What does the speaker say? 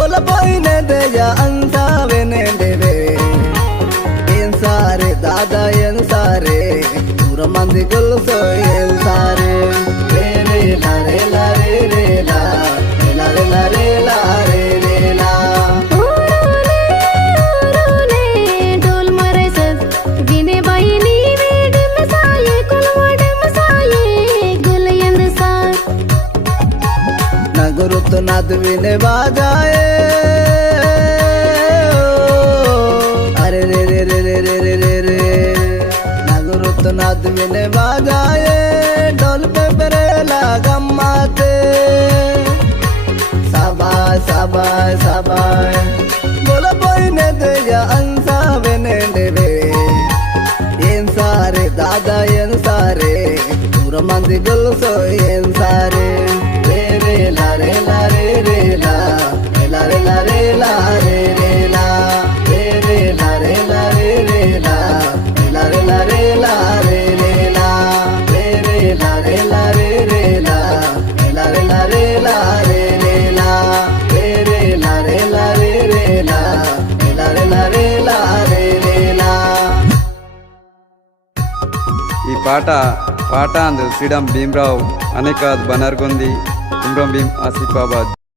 బోలపోయినదయ్య అంతా వినేండివే ఏం సారే దాదా ఏం సారే నూర మంది గొలుసు ఏం సారే రే రే లా రే లా రే రే లా రే లా రే లా రే లా రే రే లా गुरुत नाद विने बाजाए अरे रे रे रे रे रे रे रे रे ना गुरुत नाद विने बाजाए ढोल पे बरेला गम्माते साबाय साबाय साबाय बोला पोइने दया अंसा विने देवे ఏం సారే దాదా ఏం సారే నూర మంది గొలుసు ఏం సారే రే రే లా రే లా రే రే లా రే లా రే లా రే లా రే రే లా రే రే లా రే లా రే రే లా రే లా రే లా రే లా రే రే లా రే రే లా రే లా రే రే లా రే లా రే లా రే లా రే రే లా రే రే లా రే లా రే రే లా రే లా రే లా రే లా రే రే లా ఈ పాట అందు శ్రీరామ్ భీమరావు అనేక బనర్గొంది కుమ్రం భీం ఆసిఫాబాద్.